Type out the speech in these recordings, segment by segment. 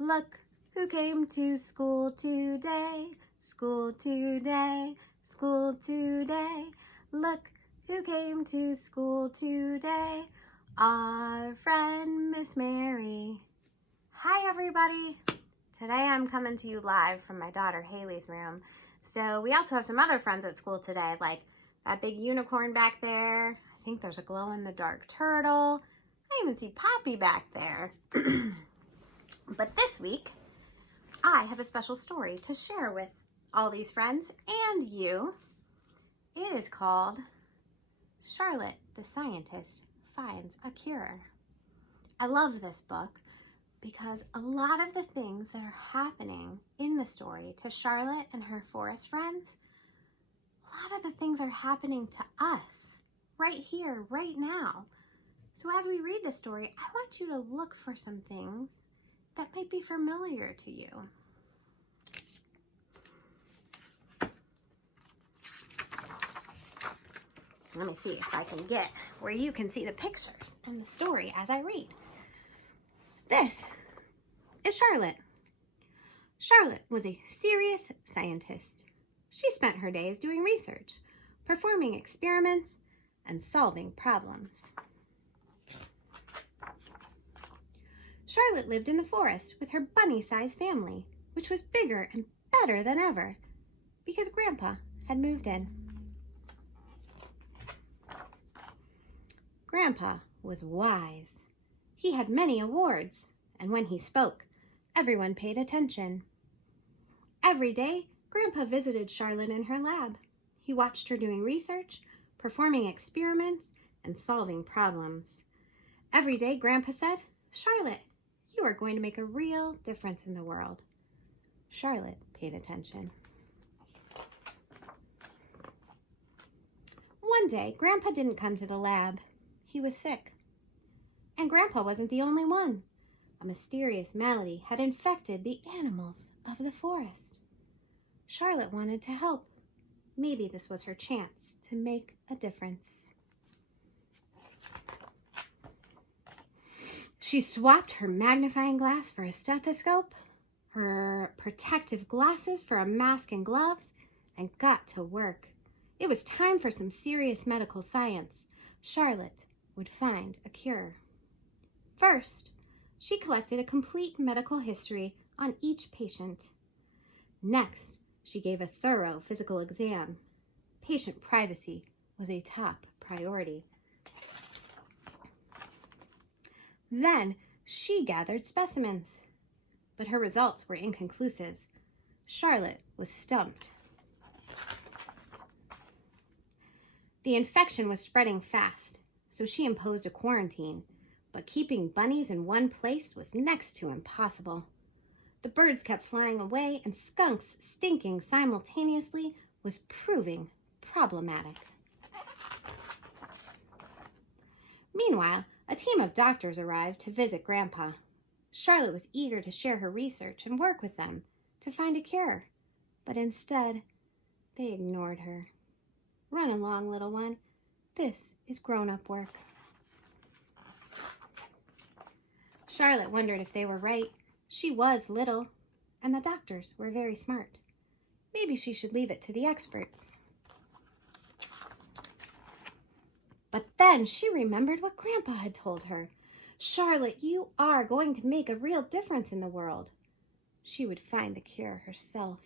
Look who came to school today, school today, school today. Look who came to school today, our friend Miss Mary. Hi everybody. Today I'm coming to you live from my daughter Haley's room. So we also have some other friends at school today, like that big unicorn back there. I think there's a glow-in-the-dark turtle. I even see Poppy back there. But this week, I have a special story to share with all these friends and you. It is called Charlotte the Scientist Finds a Cure. I love this book because a lot of the things that are happening in the story to Charlotte and her forest friends, a lot of the things are happening to us right here, right now. So as we read the story, I want you to look for some things that might be familiar to you. Let me see if I can get where you can see the pictures and the story as I read. This is Charlotte. Charlotte was a serious scientist. She spent her days doing research, performing experiments, and solving problems. Charlotte lived in the forest with her bunny-sized family, which was bigger and better than ever because Grandpa had moved in. Grandpa was wise. He had many awards, and when he spoke, everyone paid attention. Every day, Grandpa visited Charlotte in her lab. He watched her doing research, performing experiments, and solving problems. Every day, Grandpa said, "Charlotte, you are going to make a real difference in the world." Charlotte paid attention. One day, Grandpa didn't come to the lab. He was sick. And Grandpa wasn't the only one. A mysterious malady had infected the animals of the forest. Charlotte wanted to help. Maybe this was her chance to make a difference. She swapped her magnifying glass for a stethoscope, her protective glasses for a mask and gloves, and got to work. It was time for some serious medical science. Charlotte would find a cure. First, she collected a complete medical history on each patient. Next, she gave a thorough physical exam. Patient privacy was a top priority. Then she gathered specimens, but her results were inconclusive. Charlotte was stumped. The infection was spreading fast, so she imposed a quarantine, but keeping bunnies in one place was next to impossible. The birds kept flying away, and skunks stinking simultaneously was proving problematic. Meanwhile, a team of doctors arrived to visit Grandpa. Charlotte was eager to share her research and work with them to find a cure, but instead, they ignored her. Run along, little one. This is grown-up work. Charlotte wondered if they were right. She was little, and the doctors were very smart. Maybe she should leave it to the experts. But then she remembered what Grandpa had told her. Charlotte, you are going to make a real difference in the world. She would find the cure herself.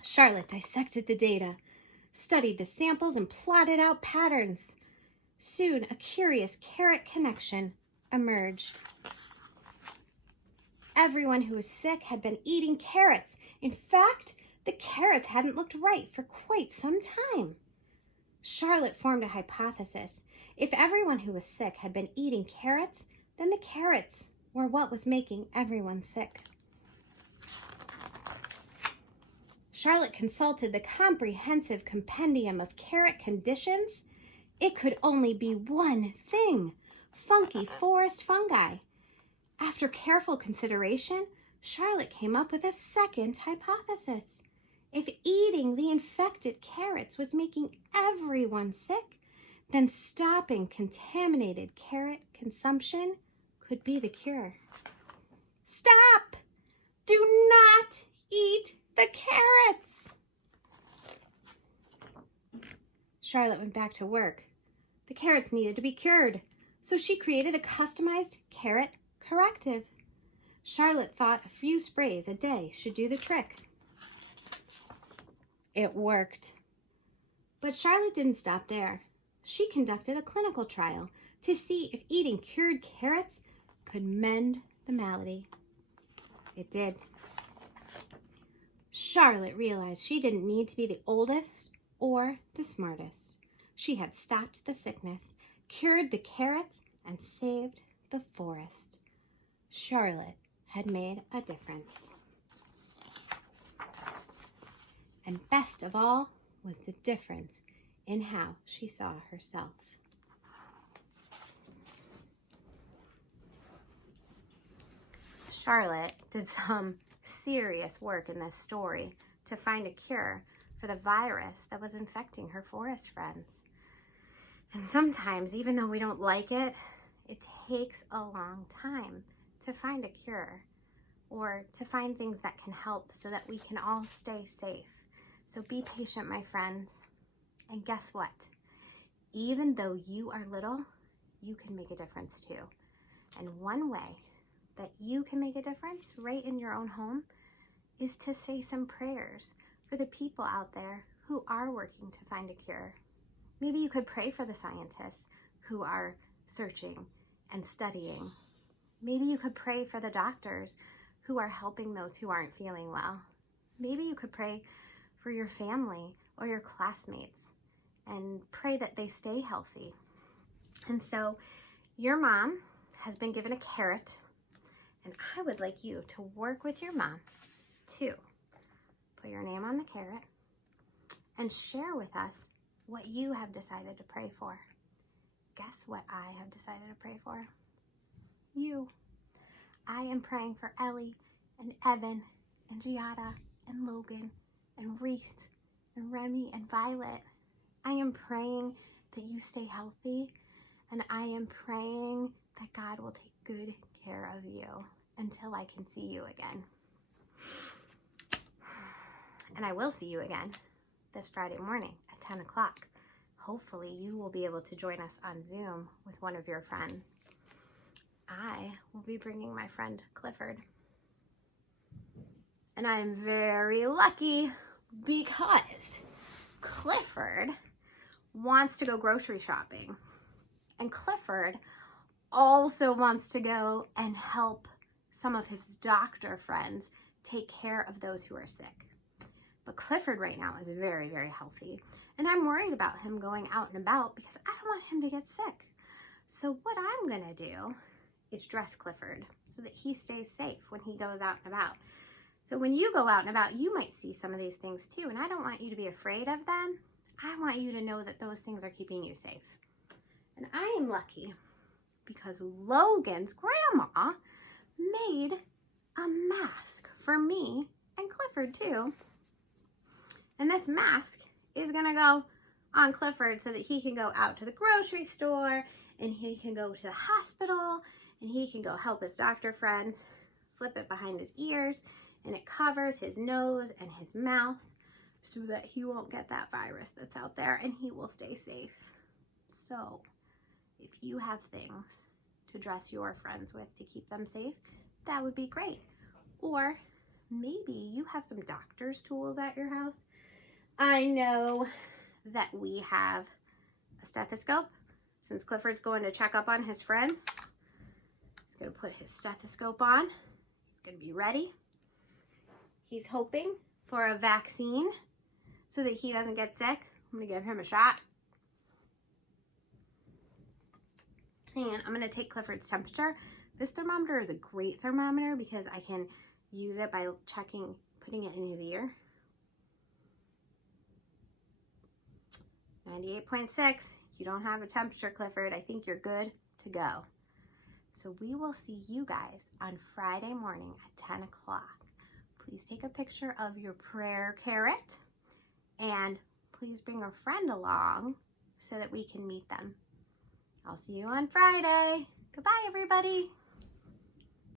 Charlotte dissected the data, studied the samples, and plotted out patterns. Soon, a curious carrot connection emerged. Everyone who was sick had been eating carrots. In fact, the carrots hadn't looked right for quite some time. Charlotte formed a hypothesis. If everyone who was sick had been eating carrots, then the carrots were what was making everyone sick. Charlotte consulted the comprehensive compendium of carrot conditions. It could only be one thing: funky forest fungi. After careful consideration, Charlotte came up with a second hypothesis. If eating the infected carrots was making everyone sick, then stopping contaminated carrot consumption could be the cure. Stop! Do not eat the carrots! Charlotte went back to work. The carrots needed to be cured, so she created a customized carrot corrective. Charlotte thought a few sprays a day should do the trick. It worked. But Charlotte didn't stop there. She conducted a clinical trial to see if eating cured carrots could mend the malady. It did. Charlotte realized she didn't need to be the oldest or the smartest. She had stopped the sickness, cured the carrots, and saved the forest. Charlotte had made a difference. And best of all was the difference in how she saw herself. Charlotte did some serious work in this story to find a cure for the virus that was infecting her forest friends. And sometimes, even though we don't like it, it takes a long time to find a cure or to find things that can help so that we can all stay safe. So be patient, my friends. And guess what? Even though you are little, you can make a difference too. And one way that you can make a difference right in your own home is to say some prayers for the people out there who are working to find a cure. Maybe you could pray for the scientists who are searching and studying. Maybe you could pray for the doctors who are helping those who aren't feeling well. Maybe you could pray for your family or your classmates and pray that they stay healthy. And so your mom has been given a carrot, and I would like you to work with your mom to put your name on the carrot and share with us what you have decided to pray for. Guess what I have decided to pray for? You. I am praying for Ellie and Evan and Giada and Logan and Reese and Remy and Violet. I am praying that you stay healthy, and I am praying that God will take good care of you until I can see you again. And I will see you again this Friday morning at 10 o'clock. Hopefully you will be able to join us on Zoom with one of your friends. I will be bringing my friend Clifford. And I am very lucky because Clifford wants to go grocery shopping. And Clifford also wants to go and help some of his doctor friends take care of those who are sick. But Clifford right now is very, very healthy. And I'm worried about him going out and about because I don't want him to get sick. So what I'm going to do is dress Clifford so that he stays safe when he goes out and about. So when you go out and about, you might see some of these things too. And I don't want you to be afraid of them. I want you to know that those things are keeping you safe. And I am lucky because Logan's grandma made a mask for me and Clifford too. And this mask is gonna go on Clifford so that he can go out to the grocery store and he can go to the hospital and he can go help his doctor friends, slip it behind his ears, and it covers his nose and his mouth so that he won't get that virus that's out there and he will stay safe. So if you have things to dress your friends with to keep them safe, that would be great. Or maybe you have some doctor's tools at your house. I know that we have a stethoscope. Since Clifford's going to check up on his friends, he's going to put his stethoscope on. He's going to be ready. He's hoping for a vaccine so that he doesn't get sick. I'm going to give him a shot. And I'm going to take Clifford's temperature. This thermometer is a great thermometer because I can use it by checking, putting it in his ear. 98.6. You don't have a temperature, Clifford. I think you're good to go. So we will see you guys on Friday morning at 10 o'clock. Please take a picture of your prayer carrot and please bring a friend along so that we can meet them. I'll see you on Friday. Goodbye, everybody.